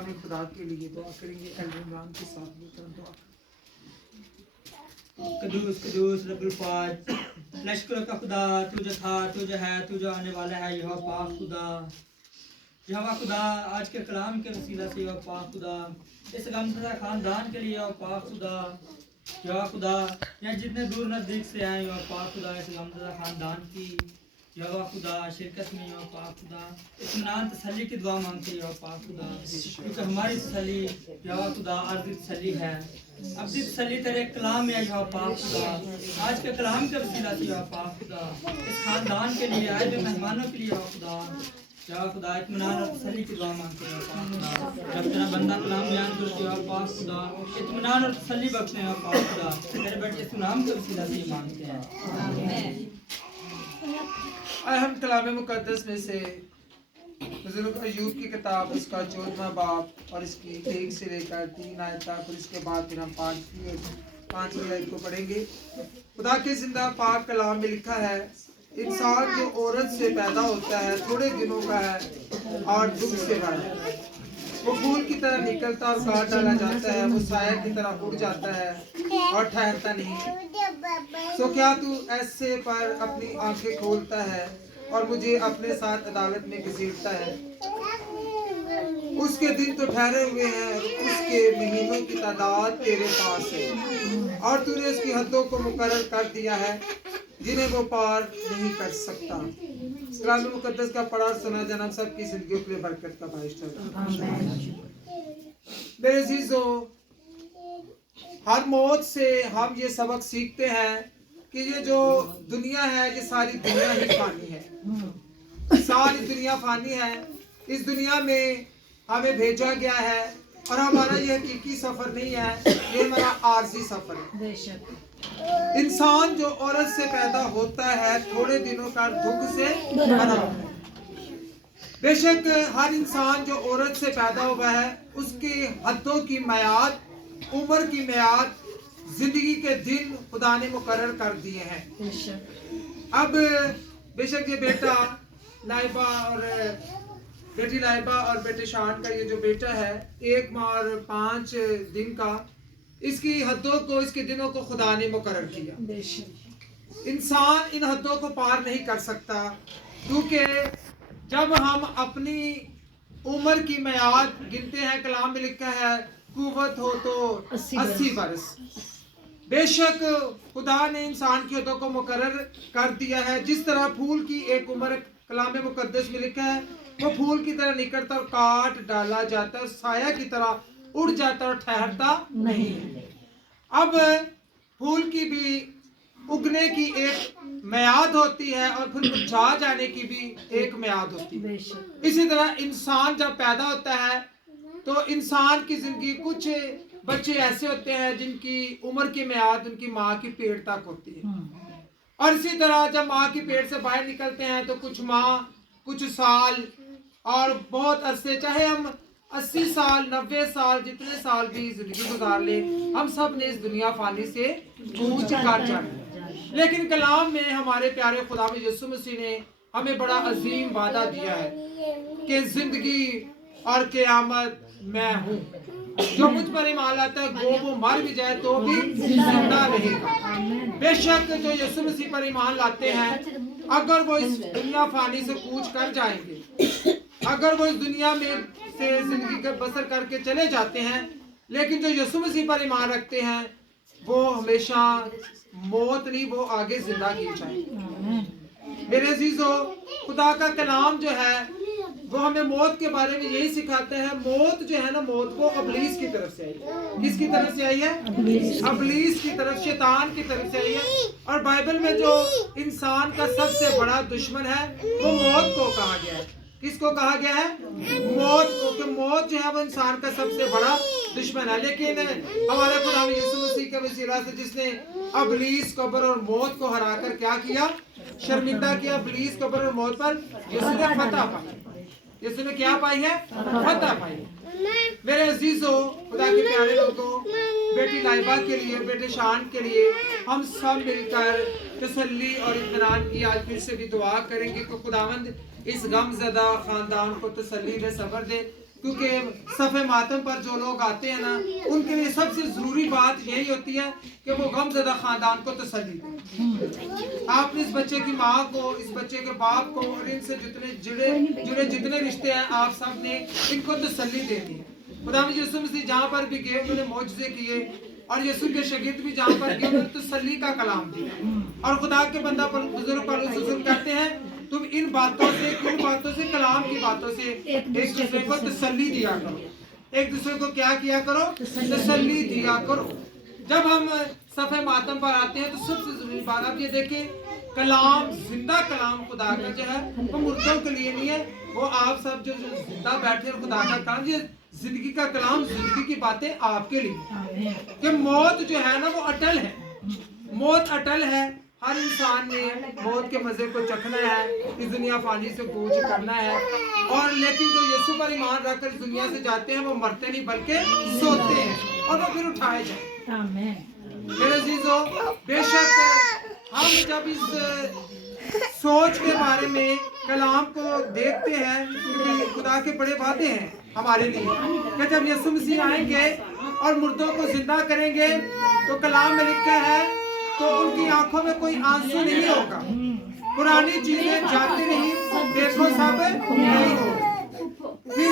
कलाम खुदा के लिए दुआ करेंगे। एल्डर इमरान के साथ मिलकर दुआ कदूस कदूस रब्बुल पाक, लश्करों का खुदा, तू जो था, तू जो है, तू जो आने वाला है, यहोवा पाक खुदा। यहोवा खुदा, आज के कलाम के वसीला से यहोवा पाक खुदा, इस गमज़दा खानदान के लिए यहोवा पाक खुदा, यहोवा खुदा, या जितने दूर नज़दीक से आए यहोवा पाक खुदा, इस गमज़दा खानदान की यहोवा खुदा शिरकत में यहोवा पाक खुदा इत्मीनान तसल्ली की दुआ मांगते यहोवा पाक खुदा, क्योंकि हमारी तसल्ली यहोवा खुदा अर्ज़ी तसल्ली है, अब्दी तसल्ली तेरे कलाम में यहोवा पाक खुदा। आज के कलाम के वसीला से यहोवा पाक खुदा, इस खानदान के लिए आए हुए मेहमानों के लिए यहोवा खुदा इत्मीनान और तसल्ली की दुआ मांगते हैं यहोवा पाक खुदा। जब तेरा बंदा कलाम बयान करते यहोवा पाक खुदा, इत्मीनान और तसल्ली बख्शे यहोवा पाक खुदा, तेरे बेटे इस नाम के वसीला से मांगते हैं, आमीन। आए हम कलाम मुकद्दस में से बुजुर्ग अयूब की किताब उसका 14वां बाब और इसकी 1 से लेकर 3 आयत तक, और इसके बाद फिर हम 5वीं आयत को पढ़ेंगे। खुदा के जिंदा पाक कलाम में लिखा है, इंसान जो औरत से पैदा होता है थोड़े दिनों का है और दुख से भरा है। वो फूल की तरह निकलता और काट डाला जाता है, वो साया की तरह उड़ जाता है और ठहरता नहीं। सो क्या तू ऐसे पर अपनी आंखें खोलता है और मुझे अपने साथ अदालत में घसीटता है। उसके दिन तो ठहरे हुए हैं, उसके महीनों की तादाद तेरे पास है, और तूने उसकी हदों को मुकर्रर कर दिया है जिन्हें वो पार नहीं कर सकता। कलाम मुकद्दस का पढ़ा और सुना जनाब सबकी जिंदगी के लिए बरकत का बाइश ठहरे। मेरे अजीजों, हर मौत से हम ये सबक सीखते हैं कि ये जो दुनिया है ये सारी दुनिया ही फानी है, सारी दुनिया फानी है। इस दुनिया में हमें भेजा गया है और हमारा ये हकीकी सफर नहीं है, ये हमारा आरजी सफर है। इंसान जो औरत से पैदा होता है थोड़े दिनों का दुख से भरा है। बेशक हर इंसान जो औरत से पैदा हुआ है उसकी हदों की मियाद, उम्र की मियाद, जिंदगी के दिन खुदा ने मुकर्रर कर दिए हैं। अब बेशक ये बेटा लाइबा और बेटी लाइबा और बेटे शान का ये जो बेटा है 1 माह और 5 दिन का, इसकी हदों को, इसके दिनों को खुदा ने मुकर्रर किया। इंसान इन हदों को पार नहीं कर सकता, क्योंकि जब हम अपनी उम्र की मियाद गिनते हैं, कलाम में लिखा है कुव्वत हो तो 80 बरस। बेशक खुदा ने इंसान की हदों को मुकर्रर कर दिया है। जिस तरह फूल की एक उम्र कलाम मुकद्दस में लिखा है, वो फूल की तरह निकलता और काट डाला जाता है, साया की तरह उड़ जाता और ठहरता नहीं। अब फूल की भी उगने की एक मियाद होती है और फिर मुरझा जाने की भी एक मियाद होती है। इसी तरह इंसान जब पैदा होता है तो इंसान की जिंदगी, कुछ बच्चे ऐसे होते हैं जिनकी उम्र की मियाद उनकी माँ की पेट तक होती है, और इसी तरह जब माँ की पेट से बाहर निकलते हैं तो कुछ माह, कुछ साल और बहुत अरसे, चाहे हम 80 साल 90 साल जितने साल भी जिंदगी गुजार ले, हम सब ने इस दुनिया फानी से कूच कर जाना। लेकिन कलाम में हमारे प्यारे खुदा में यीशु मसीह ने हमें बड़ा अजीम वादा दिया है कि जिंदगी और क़यामत मैं हूँ। जो मुझ पर ईमान लाता है वो मर भी जाए तो भी जिंदा रहेगा। बेशक जो यीशु मसीह पर ईमान लाते हैं, अगर वो इस दुनिया फानी से कूच कर जाएंगे, अगर वो इस दुनिया में से जिंदगी का बसर करके चले जाते हैं, लेकिन जो यीशु मसीह पर ईमान रखते हैं वो हमेशा मौत नहीं, वो आगे जिंदा की जाएंगे। मेरे अजीजों, खुदा का कलाम जो है वो हमें मौत के बारे में यही सिखाते हैं। मौत जो है ना, मौत वो अबलीस की तरफ से आई है। किसकी तरफ से आई है? अबलीस की तरफ, शैतान की तरफ से आई है। और बाइबल में जो इंसान का सबसे बड़ा दुश्मन है वो मौत को कहा गया है। किसको कहा गया है? मौत को, कि मौत जो है वो इंसान का सबसे बड़ा दुश्मन है। लेकिन हमारे खुदा यीशु मसीह के वसीला से जिसने अबलीस, कब्र और मौत को हराकर क्या किया? शर्मिंदा किया। अबलीस, कब्र और मौत पर यीशु ने फतह पाई। यीशु ने क्या पाई है? फतह पाई। मेरे अजीजों, खुदा के प्यारे लोगों, बेटी लाइबा के लिए, बेटे शान के लिए हम सब मिलकर तसल्ली और इत्मीनान की आज फिर से भी दुआ करेंगे कि खुदावंद इस गमज़दा खानदान को तसल्ली में सब्र दे। क्योंकि सफ़े मातम पर जो लोग आते हैं ना, उनके लिए सबसे ज़रूरी बात यही होती है कि वो गमज़दा ख़ानदान को तसल्ली दें। आपने इस बच्चे की माँ को, इस बच्चे के बाप को और इनसे जितने जुड़े जितने रिश्ते हैं, आप सब ने इनको तसल्ली देनी है। खुदा यीशु मसीह जहाँ पर भी गए उन्होंने मौजज़े किए, और यीशु के शागिर्द भी जहाँ पर गए उन्होंने तसल्ली का कलाम दिया। और खुदा के बंदा बुजुर्ग पौलुस रसूल कहते हैं, तुम इन बातों से कलाम की बातों से एक दूसरे को तसल्ली दिया करो। एक दूसरे को क्या किया करो? तसल्ली दिया करो। जब हम सफ़े मातम पर आते हैं तो सबसे जरूरी बात आप ये देखें, कलाम, जिंदा कलाम खुदा का जो है वो मुर्दों के लिए नहीं है। वो आप सब जो जिंदा बैठे हैं, खुदा का कलाम, ये जिंदगी का कलाम, जिंदगी की बातें आपके लिए। कि मौत जो है ना वो अटल है, मौत अटल है। हर इंसान ने मौत के मजे को चखना है, इस दुनिया फानी से कूच करना है। और लेकिन जो यीशु पर ईमान रखकर इस दुनिया से जाते हैं वो मरते नहीं बल्कि सोते हैं और वो फिर उठाए जाते हैं। मेरे अजीजों, बेशक हम जब इस सोच के बारे में कलाम को देखते हैं, क्योंकि खुदा के बड़े वादे हैं हमारे लिए कि जब यीशु मसीह आएंगे और मुर्दों को जिंदा करेंगे, तो कलाम में लिखा है तो उनकी आंखों में कोई आंसू नहीं होगा, पुरानी चीजें जाती नहीं, देखो सब नहीं होगा। फिर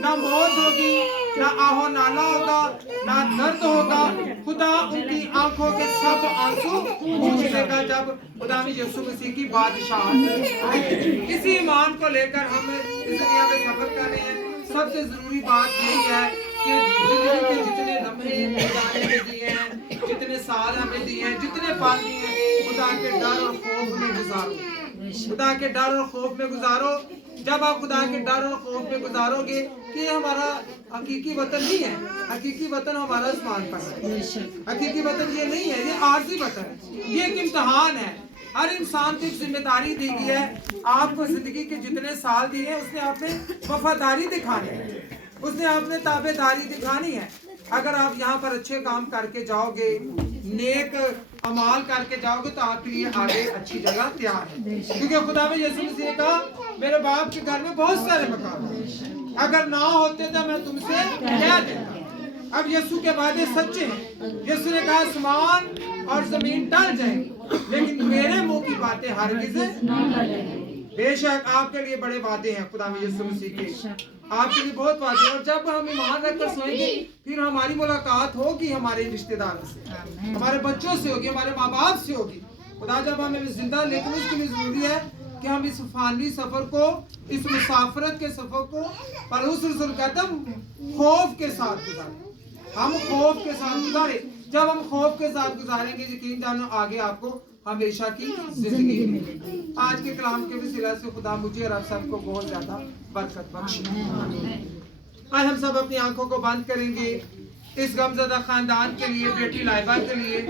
ना मौत होगी, ना आहो नाला होगा, ना दर्द होगा। खुदा उनकी आंखों के सब आंसू पोंछ देगा जब खुदा में यीशु मसीह की बादशाह। इसी ईमान को लेकर हम इस दुनिया में सफर कर रहे हैं। सबसे जरूरी बात यही है कि जिंदगी के जितने लम्हे खुदा ने दिए हैं, जितने साल हमें दिए हैं, जितने पल दिए हैं, खुदा के डर और खौफ में गुजारो। खुदा के डर और खौफ में गुजारो। जब आप खुदा के डर और खौफ में गुजारोगे कि ये हमारा हकीकी वतन नहीं है, हकीकी वतन हमारा आसमान पर है। हकीकी वतन ये नहीं है, ये आरज़ी वतन है, ये एक इम्तिहान है। हर इंसान को एक जिम्मेदारी दी गई है। आपको जिंदगी के जितने साल दिए हैं उसने आपने वफादारी दिखानी है, उसने आपने ताबेदारी दिखानी है। अगर आप यहाँ पर अच्छे काम करके जाओगे, नेक अमाल करके जाओगे, तो आपके लिए आगे अच्छी जगह तैयार है। क्योंकि खुदा में यीशु मसीह ने कहा, मेरे बाप के घर में बहुत सारे मकान हैं, अगर ना होते तो मैं तुमसे कह देता। अब यीशु के वादे सच्चे हैं। यीशु ने कहा आसमान और जमीन टल जाएंगे, लेकिन मेरे मुंह की बातें हरगिज़ नहीं टलेंगी। बेशक आपके लिए बड़े वादे हैं खुदा में यीशु मसीह के, आपके लिए बहुत वादे। और जब हम ईमान रखकर सोएंगे, फिर हमारी मुलाकात होगी हमारे रिश्तेदारों से, हमारे बच्चों से होगी, हमारे माँ बाप से होगी। खुदा जब हमें जिंदा, लेकिन उसके लिए जरूरी है कि हम इस फानी सफर को, इस मुसाफरत के सफर को पौलुस रसूल कहता है खौफ के साथ गुजारें। हम खौफ के साथ गुजारे। जब हम खौफ के साथ गुजारेंगे, यकीन जानो आगे आपको हमेशा की जिंदगी मिलेगी। आज के कलाम के वसीला से खुदा मुझे और आप सबको बहुत ज्यादा बरकत बख्शे। आज हम सब अपनी आंखों को बंद करेंगे। इस गमज़दा खानदान के लिए, बेटी लाइबा के लिए,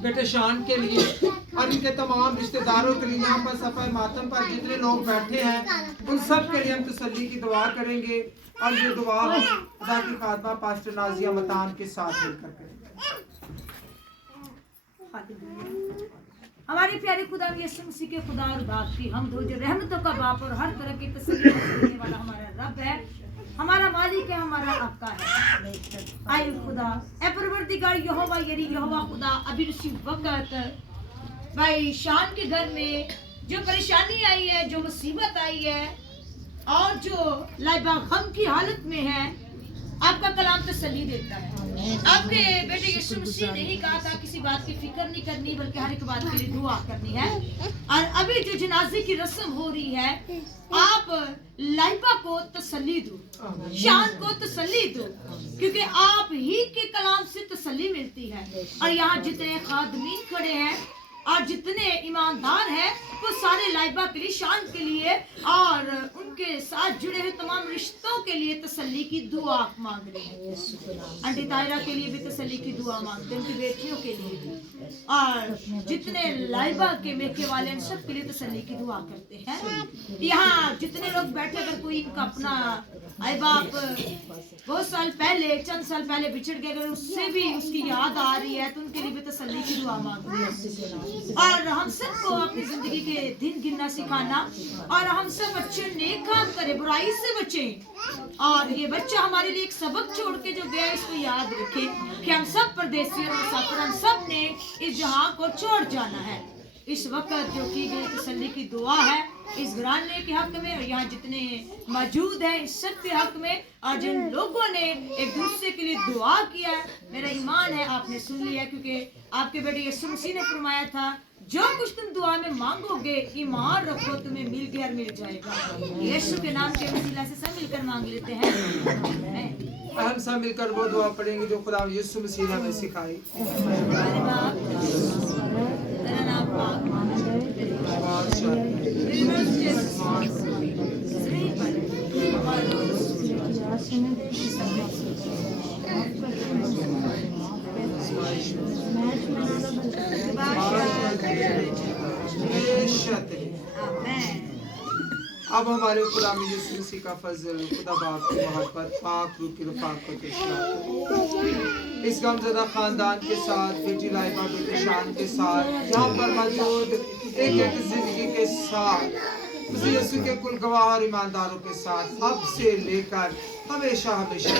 बेटे शान के लिए और इनके तमाम रिश्तेदारों के लिए, यहाँ पर सफ़े मातम पर जितने लोग बैठे हैं, उन सब के लिए हम तसल्ली की दुआ करेंगे। और ये दुआ खुदा की खातमा पास्टर नाजिया मतान के साथ मिलकर करेंगे। हमारे प्यारे खुदा यीशु मसीह के खुदा और बाप की हम जो रहमतों का बाप और हर तरह की तसल्ली देने वाला हमारा रब है, हमारा मालिक है, हमारा आका है। आए खुदा ए परवरदिगार यहोवा यरी यहोवा खुदा, अभी उसी वक्त भाई शान के घर में जो परेशानी आई है, जो मुसीबत आई है और जो लाइबा गम की हालत में है, आपका कलाम तसल्ली देता है। आपके बेटे यीशु मसीह ने ही कहा था किसी बात की फिक्र नहीं करनी, बल्कि हर एक बात के लिए दुआ करनी है। और अभी जो जनाजे की रस्म हो रही है, आप लाइबा को तसल्ली दो, शान को तसल्ली दो, क्योंकि आप ही के कलाम से तसल्ली मिलती है। और यहाँ जितने खादमीन खड़े हैं और जितने ईमानदार हैं, वो सारे लाइबा के लिए, शान के लिए और उनके साथ जुड़े हुए तमाम रिश्तों के लिए तसल्ली की दुआ मांग रहे हैं। आंटी तायरा के लिए भी तसल्ली की दुआ मांगते हैं, उनकी बेटियों के लिए भी, और जितने लाइबा के मेके वाले हैं सब के लिए तसल्ली की दुआ करते हैं। यहाँ जितने लोग बैठे, अगर कोई इनका अपना आए बाप बहुत साल पहले, चंद साल पहले बिछड़ गए, अगर उससे भी उसकी याद आ रही है तो उनके लिए भी तसल्ली की दुआ मांगते हैं। और हम सबको अपनी जिंदगी के दिन गिनना सिखाना, और हम सब अच्छे नेक काम करें, बुराई से बचें। और ये बच्चा हमारे लिए एक सबक छोड़ के जो गया, इसको याद रखें कि हम सब परदेसी और मुसाफिर, हम सब ने इस जहां को छोड़ जाना है। इस वक्त जो की गई तसल्ली की दुआ है इस घराने के हक में, और यहाँ जितने मौजूद हैं इस सब के हक में, और जिन लोगों ने एक दूसरे के लिए दुआ किया है, मेरा ईमान है आपने सुन लिया, क्योंकि आपके बेटे यीशु मसीह ने फरमाया था जो कुछ तुम दुआ में मांगोगे ईमान रखो तुम्हें मिल गया, मिल जाएगा। यीशु के नाम के वसीला से सब मिलकर मांग लेते हैं। हम सब मिलकर वो दुआ पढ़ेंगे जो खुदा यीशु मसीह ने हमें सिखाई। हमारे बाप तेरा नाम पाक माना जाए, तेरी तेरी मर्जी सही पर हमारे अब हमारे खुदा में यीशु मसीह का फजल, खुदा बाप की मोहब्बत, पाक रूह की रफ़ाक़त इस गमज़दा खानदान के साथ, बेटी लाइबा बेटे शान के साथ, यहाँ पर मौजूद एक एक जिंदगी के साथ, मसीह यीशु के कुल गवाह और ईमानदारों के साथ अब से लेकर हमेशा हमेशा